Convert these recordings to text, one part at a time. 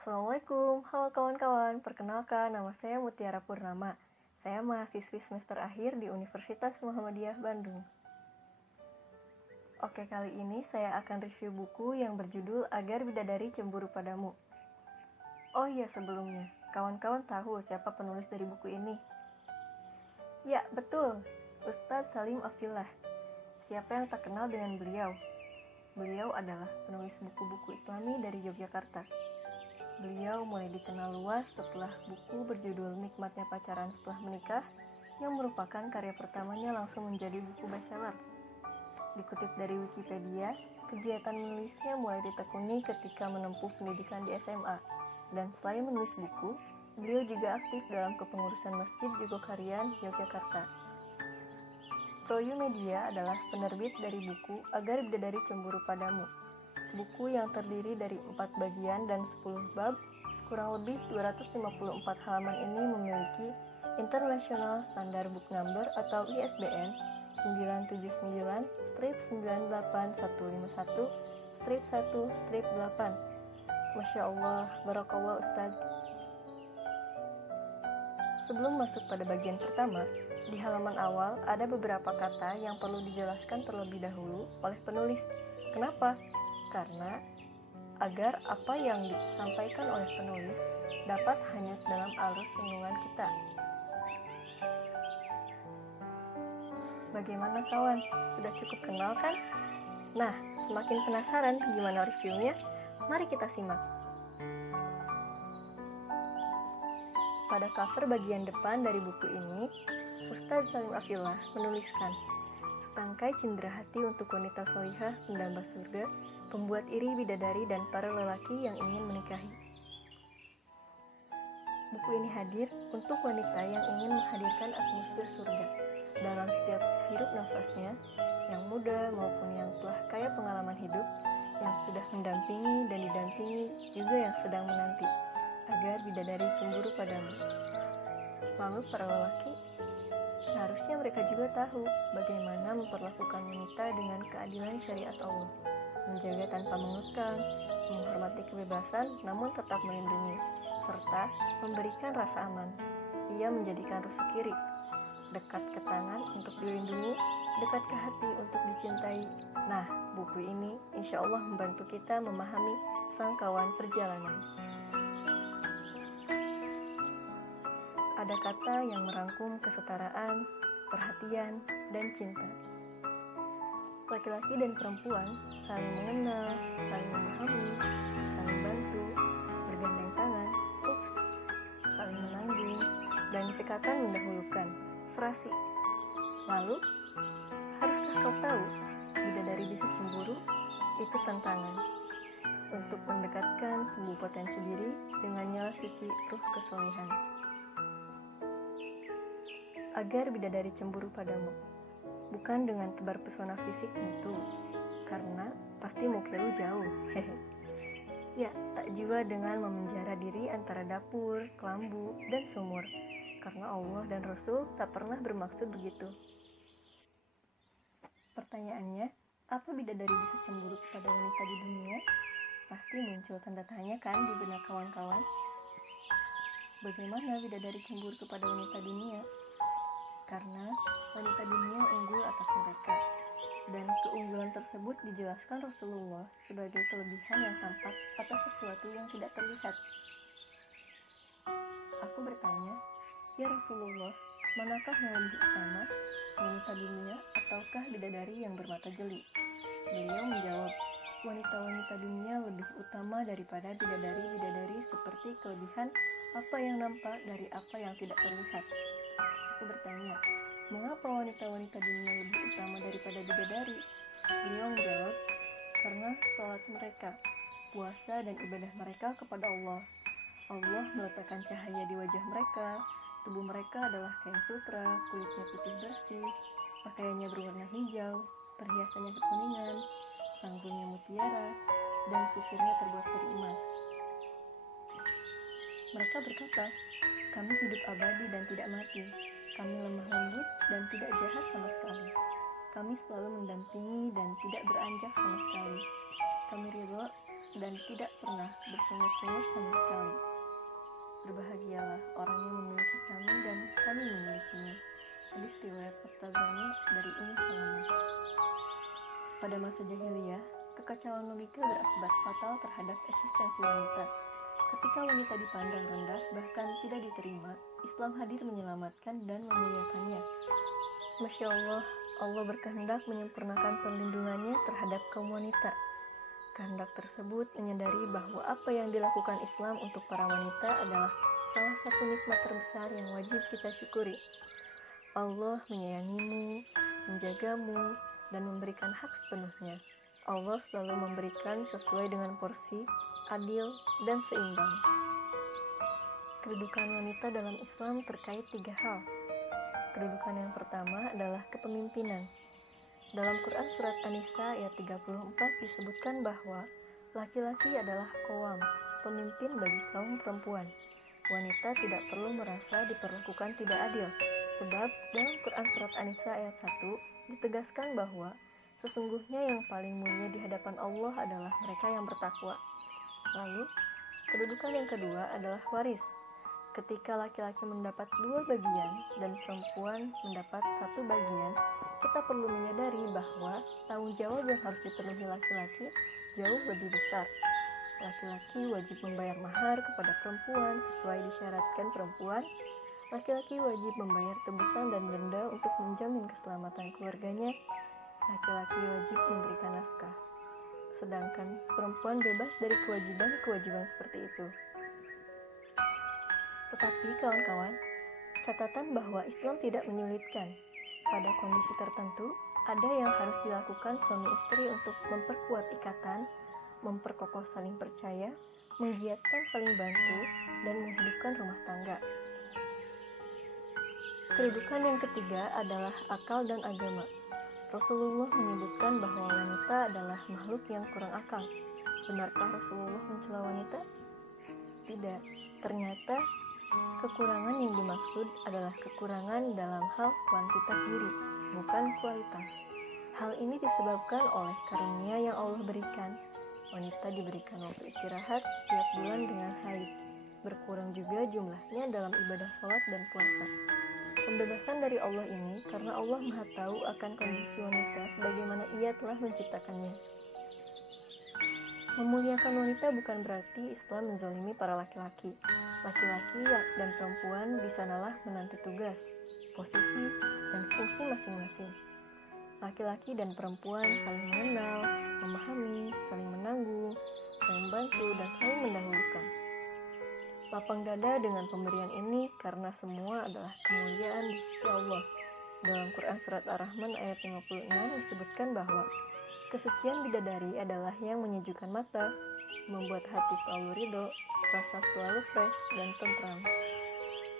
Assalamualaikum, halo kawan-kawan. Perkenalkan, nama saya Mutiara Purnama. Saya mahasiswi semester akhir di Universitas Muhammadiyah Bandung. Oke, kali ini saya akan review buku yang berjudul Agar Bidadari Cemburu Padamu. Oh iya, sebelumnya, kawan-kawan tahu siapa penulis dari buku ini? Ya, betul, Ustadz Salim Afillah. Siapa yang tak kenal dengan beliau? Beliau adalah penulis buku-buku Islami dari Yogyakarta. Beliau mulai dikenal luas setelah buku berjudul Nikmatnya Pacaran Setelah Menikah, yang merupakan karya pertamanya langsung menjadi buku bestseller. Dikutip dari Wikipedia, kegiatan menulisnya mulai ditekuni ketika menempuh pendidikan di SMA, dan selain menulis buku, beliau juga aktif dalam kepengurusan Masjid Jogokarian, Yogyakarta. Proyu Media adalah penerbit dari buku Agar Bidadari Cemburu Padamu. Buku yang terdiri dari 4 bagian dan 10 bab, kurang lebih 254 halaman ini memiliki International Standard Book Number atau ISBN 979-98151-1-8. Masya Allah, barakallah Ustaz. Sebelum masuk pada bagian pertama, di halaman awal ada beberapa kata yang perlu dijelaskan terlebih dahulu oleh penulis. Kenapa? Karena agar apa yang disampaikan oleh penulis dapat hanyut dalam arus renungan kita. Bagaimana kawan? Sudah cukup kenal kan? Nah, semakin penasaran gimana reviewnya? Mari kita simak. Pada cover bagian depan dari buku ini, Ustadz Salim Afillah menuliskan, "Setangkai cindera hati untuk wanita solihah pendamba surga, pembuat iri bidadari dan para lelaki yang ingin menikahi." Buku ini hadir untuk wanita yang ingin menghadirkan atmosfer surga dalam setiap hirup nafasnya, yang muda maupun yang telah kaya pengalaman hidup, yang sudah mendampingi dan didampingi, juga yang sedang menanti, agar bidadari cemburu padamu. Lalu para lelaki, seharusnya mereka juga tahu bagaimana memperlakukan wanita dengan keadilan syariat Allah, menjaga tanpa mengekang, menghormati kebebasan namun tetap melindungi, serta memberikan rasa aman. Ia menjadikan rusuk kiri, dekat ke tangan untuk dilindungi, dekat ke hati untuk dicintai. Nah, buku ini insya Allah membantu kita memahami sang kawan perjalanan. Ada kata yang merangkum kesetaraan, perhatian, dan cinta. Laki-laki dan perempuan saling mengenal, saling memahami, saling bantu, bergandeng tangan, saling menanggung, dan cekatan mendahulukan. Serasi. Lalu, haruskah kau tahu, bidadari bisa cemburu? Itu tantangan untuk mendekatkan sumbu potensi diri dengan nyala suci ruh kesolihan. Agar bidadari cemburu padamu, bukan dengan tebar pesona fisik tentu, karena pasti mukil jauh. Ya, tak juga dengan memenjara diri antara dapur, kelambu, dan sumur, karena Allah dan Rasul tak pernah bermaksud begitu. Pertanyaannya, apa bidadari bisa cemburu kepada wanita di dunia? Pasti muncul tanda tanya kan di benak kawan-kawan? Bagaimana bidadari cemburu kepada wanita dunia? Karena wanita dunia unggul atas mereka, dan keunggulan tersebut dijelaskan Rasulullah sebagai kelebihan yang tampak atas sesuatu yang tidak terlihat. Aku bertanya, ya Rasulullah, manakah yang lebih utama, wanita dunia ataukah bidadari yang bermata jeli? Beliau menjawab, wanita-wanita dunia lebih utama daripada bidadari-bidadari seperti kelebihan apa yang nampak dari apa yang tidak terlihat. Aku bertanya, mengapa wanita-wanita dunia lebih utama daripada bidadari? Beliau menjawab, karena sholat mereka, puasa dan ibadah mereka kepada Allah. Allah meletakkan cahaya di wajah mereka, tubuh mereka adalah kain sutra, kulitnya putih bersih, pakaiannya berwarna hijau, perhiasannya kekuningan, sanggulnya mutiara, dan sisirnya terbuat dari emas. Mereka berkata, kami hidup abadi dan tidak mati. Kami lemah lembut dan tidak jahat sama sekali. Kami selalu mendampingi dan tidak beranjak sama sekali. Kami ridho dan tidak pernah bersungut-sungut sama sekali. Berbahagialah orang yang memiliki kami dan kami memilikinya. Hadis riwayat At-Tabrani dari Ummu Salamah. Pada masa jahiliyah, kekacauan logika berakibat fatal terhadap eksistensi wanita. Ketika wanita dipandang rendah, bahkan tidak diterima, Islam hadir menyelamatkan dan memuliakannya. Masya Allah, Allah berkehendak menyempurnakan perlindungannya terhadap kaum wanita. Kehendak tersebut menyadari bahwa apa yang dilakukan Islam untuk para wanita adalah salah satu nikmat terbesar yang wajib kita syukuri. Allah menyayangimu, menjagamu, dan memberikan hak sepenuhnya. Allah selalu memberikan sesuai dengan porsi, adil, dan seimbang. Kedudukan wanita dalam Islam terkait 3 hal. Kedudukan yang pertama adalah kepemimpinan. Dalam Quran Surat An-Nisa ayat 34 disebutkan bahwa laki-laki adalah qawwam, pemimpin bagi kaum perempuan. Wanita tidak perlu merasa diperlakukan tidak adil, sebab dalam Quran Surat An-Nisa ayat 1 ditegaskan bahwa sesungguhnya yang paling mulia di hadapan Allah adalah mereka yang bertakwa. Lalu, kedudukan yang kedua adalah waris. Ketika laki-laki mendapat 2 bagian dan perempuan mendapat 1 bagian, kita perlu menyadari bahwa tanggung jawab yang harus dipenuhi laki-laki jauh lebih besar. Laki-laki wajib membayar mahar kepada perempuan sesuai disyaratkan perempuan. Laki-laki wajib membayar tebusan dan denda untuk menjamin keselamatan keluarganya. Laki-laki wajib memberikan nafkah. Sedangkan perempuan bebas dari kewajiban-kewajiban seperti itu. Tetapi kawan-kawan, catatan bahwa Islam tidak menyulitkan. Pada kondisi tertentu, ada yang harus dilakukan suami istri untuk memperkuat ikatan, memperkokoh saling percaya, menggiatkan saling bantu, dan menghidupkan rumah tangga. Kedudukan yang ketiga adalah akal dan agama. Rasulullah menyebutkan bahwa wanita adalah makhluk yang kurang akal. Benarkah Rasulullah mencela wanita? Tidak. Ternyata kekurangan yang dimaksud adalah kekurangan dalam hal kuantitas diri, bukan kualitas. Hal ini disebabkan oleh karunia yang Allah berikan. Wanita diberikan waktu istirahat setiap bulan dengan haid. Berkurang juga jumlahnya dalam ibadah sholat dan puasa. Pembebasan dari Allah ini karena Allah Maha Tahu akan kondisi wanita sebagaimana Ia telah menciptakannya. Memuliakan wanita bukan berarti Islam menzalimi para laki-laki. Laki-laki dan perempuan di sanalah menanti tugas, posisi, dan fungsi masing-masing. Laki-laki dan perempuan saling mengenal, memahami, saling menanggung, saling membantu, dan saling mendahulukan. Lapang dada dengan pemberian ini karena semua adalah kemuliaan di sisi Allah. Dalam Quran Surat Ar-Rahman ayat 56 disebutkan bahwa kesucian bidadari adalah yang menyejukkan mata, membuat hati selalu ridho, rasa selalu fresh dan tentram.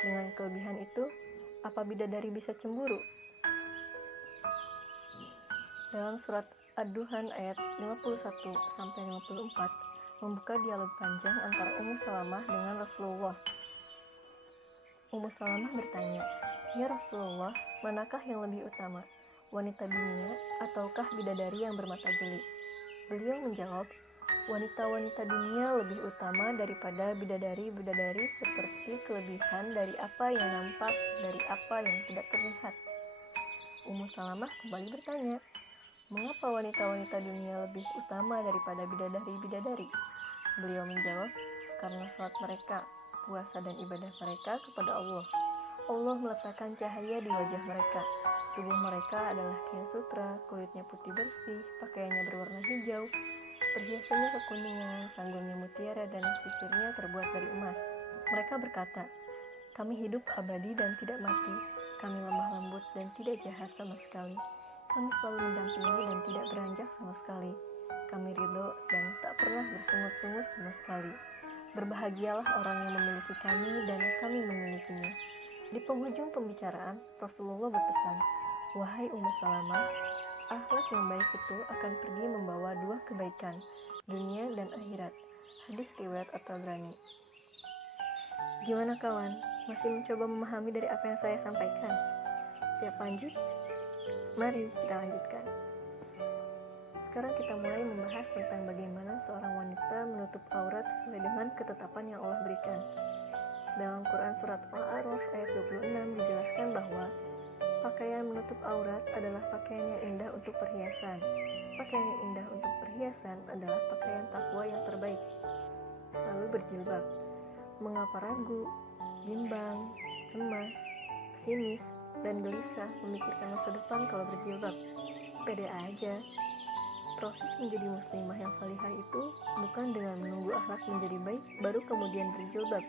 Dengan kelebihan itu, apa bidadari bisa cemburu? Dalam surat Ad-Duhan ayat 51-54 membuka dialog panjang antara Ummu Salamah dengan Rasulullah. Ummu Salamah bertanya, "Ya Rasulullah, manakah yang lebih utama, wanita dunia ataukah bidadari yang bermata jeli?" Beliau menjawab, wanita-wanita dunia lebih utama daripada bidadari-bidadari seperti kelebihan dari apa yang nampak dari apa yang tidak terlihat. Ummu Salamah kembali bertanya, mengapa wanita-wanita dunia lebih utama daripada bidadari-bidadari? Beliau menjawab, karena salat mereka, puasa dan ibadah mereka kepada Allah. Allah meletakkan cahaya di wajah mereka. Tubuh mereka adalah kain sutra, kulitnya putih bersih, pakaiannya berwarna hijau, perhiasannya kekuningan, sanggulnya mutiara, dan sisirnya terbuat dari emas. Mereka berkata, kami hidup abadi dan tidak mati. Kami lemah lembut dan tidak jahat sama sekali. Kami selalu mendampingi dan tidak beranjak sama sekali. Kami ridho dan tak pernah bersungut-sungut sama sekali. Berbahagialah orang yang memiliki kami dan kami memilikinya. Di penghujung pembicaraan, Rasulullah berpesan, wahai Ummu Salamah, akhlak yang baik itu akan pergi membawa 2 kebaikan, dunia dan akhirat. Hadis riwayat At-Tabrani. Gimana kawan? Masih mencoba memahami dari apa yang saya sampaikan? Siap lanjut? Mari kita lanjutkan. sekarang kita mulai membahas tentang bagaimana seorang wanita menutup aurat sesuai dengan ketetapan yang Allah berikan. Dalam Quran Surat Al-A'raf ayat 26 dijelaskan bahwa pakaian menutup aurat adalah pakaian yang indah untuk perhiasan. Pakaian yang indah untuk perhiasan adalah pakaian takwa yang terbaik. Lalu berjilbab. Mengapa ragu, bimbang, cemas, pesimis, dan gelisah memikirkan masa depan kalau berjilbab? Pede aja. Proses menjadi muslimah yang salihah itu bukan dengan menunggu akhlak menjadi baik baru kemudian berjilbab.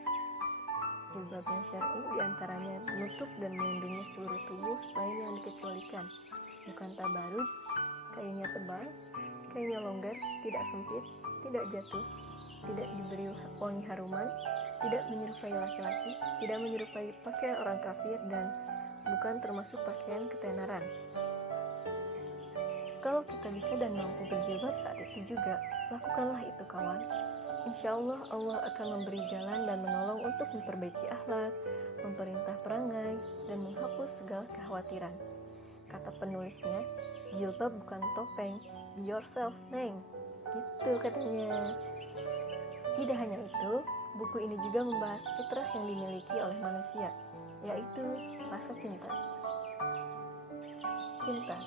Jilbab yang syar'i diantaranya menutup dan melindungi seluruh tubuh selain yang dikecualikan. Bukan tabarruj, kainnya tebal, kainnya longgar, tidak sempit, tidak jatuh, tidak diberi wangi haruman, tidak menyerupai laki-laki, tidak menyerupai pakaian orang kafir, dan bukan termasuk pakaian ketenaran. Kalau kita bisa dan mampu berjilbab saat itu juga, lakukanlah itu kawan. Insya Allah, Allah akan memberi jalan dan menolong untuk memperbaiki akhlak, memerintah perangai, dan menghapus segala kekhawatiran. Kata penulisnya, jilbab bukan topeng, be yourself, neng. Gitu katanya. Tidak hanya itu, buku ini juga membahas fitrah yang dimiliki oleh manusia, yaitu rasa cinta. Cinta,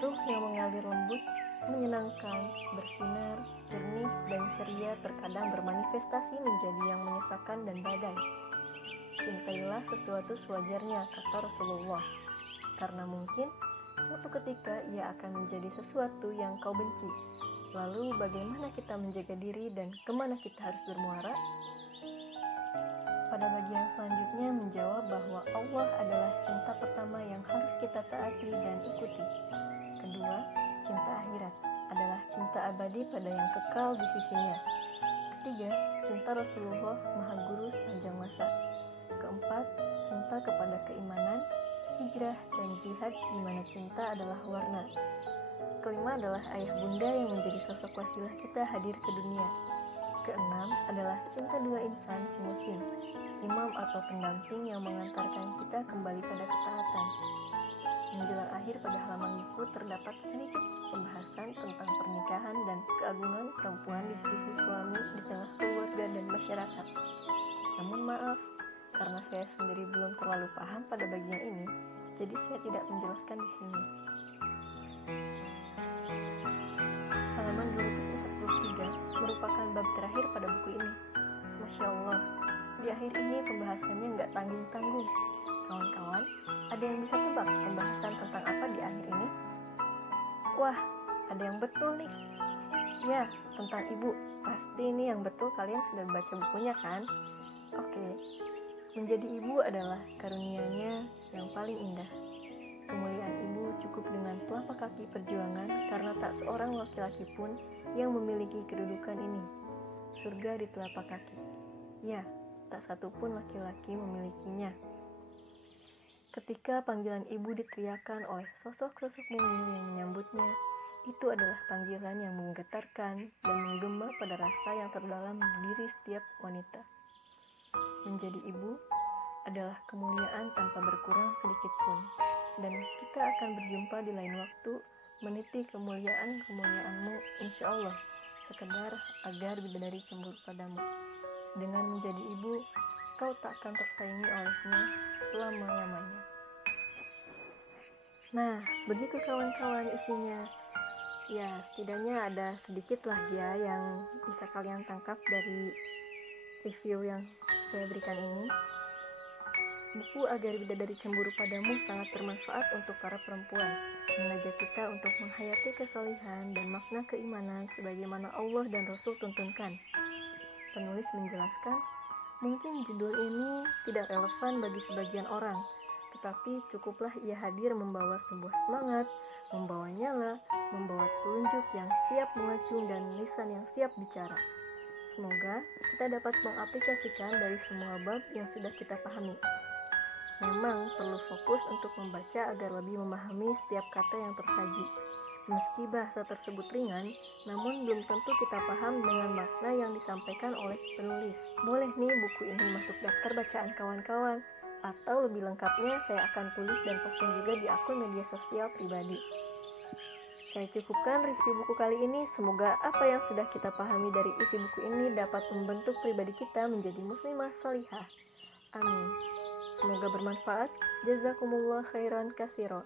ruh yang mengalir lembut, menyenangkan, bersinar, jernih, dan ceria terkadang bermanifestasi menjadi yang menyesakan dan badai. Cintailah sesuatu sewajarnya, kata Rasulullah, karena mungkin suatu ketika ia akan menjadi sesuatu yang kau benci. Lalu bagaimana kita menjaga diri dan kemana kita harus bermuara? Pada bagian selanjutnya menjawab bahwa Allah adalah cinta pertama yang harus kita taati dan ikuti. Kedua, cinta akhirat adalah cinta abadi pada yang kekal di sisinya. Ketiga, cinta Rasulullah Maha Guru sepanjang masa. Keempat, cinta kepada keimanan, hijrah, dan jihad di mana cinta adalah warna. Kelima adalah ayah bunda yang menjadi sosok wasilah kita hadir ke dunia. Keenam adalah cinta dua insan semusim, imam atau pendamping yang mengantarkan kita kembali pada ketaatan. Menjelang akhir pada halaman buku terdapat sedikit pembahasan tentang pernikahan dan keagungan perempuan di sisi suami di tengah keluarga dan masyarakat. Namun maaf, karena saya sendiri belum terlalu paham pada bagian ini, jadi saya tidak menjelaskan di sini. Halaman 243 merupakan bab terakhir pada buku ini. Masya Allah, di akhir ini pembahasannya nggak tanggung-tanggung. Kawan-kawan, ada yang bisa tebak pembahasan tentang apa di akhir ini? Wah, ada yang betul nih. Ya, tentang ibu. Pasti ini yang betul kalian sudah baca bukunya kan? Oke, menjadi ibu adalah karunia-Nya yang paling indah. Kemuliaan ibu cukup dengan telapak kaki perjuangan karena tak seorang laki-laki pun yang memiliki kedudukan ini. Surga di telapak kaki. Ya, tak satu pun laki-laki memilikinya. Ketika panggilan ibu diteriakan oleh sosok-sosok mukmin yang menyambutnya, itu adalah panggilan yang menggetarkan dan menggema pada rasa yang terdalam di diri setiap wanita. Menjadi ibu adalah kemuliaan tanpa berkurang sedikit pun, dan kita akan berjumpa di lain waktu meniti kemuliaan-kemuliaanmu insya Allah, sekedar agar bidadari cemburu padamu. Dengan menjadi ibu, kau tak akan tersaingi olehnya selama-lamanya. Nah, begitu kawan-kawan isinya. Ya, setidaknya ada sedikit lah ya yang bisa kalian tangkap dari review yang saya berikan ini. Buku Agar Bidadari Cemburu Padamu sangat bermanfaat untuk para perempuan, mengajak kita untuk menghayati kesalihan dan makna keimanan sebagaimana Allah dan Rasul tuntunkan. Penulis menjelaskan, mungkin judul ini tidak relevan bagi sebagian orang, tetapi cukuplah ia hadir membawa sebuah semangat, membawa nyala, membawa telunjuk yang siap mengacung dan lisan yang siap bicara. Semoga kita dapat mengaplikasikan dari semua bab yang sudah kita pahami. Memang perlu fokus untuk membaca agar lebih memahami setiap kata yang tersaji. Meski bahasa tersebut ringan, namun belum tentu kita paham dengan makna yang disampaikan oleh penulis. Boleh nih buku ini masuk daftar bacaan kawan-kawan, atau lebih lengkapnya saya akan tulis dan posting juga di akun media sosial pribadi. Saya cukupkan review buku kali ini. Semoga apa yang sudah kita pahami dari isi buku ini dapat membentuk pribadi kita menjadi muslimah salihah. Amin. Semoga bermanfaat. Jazakumullah khairan katsiran.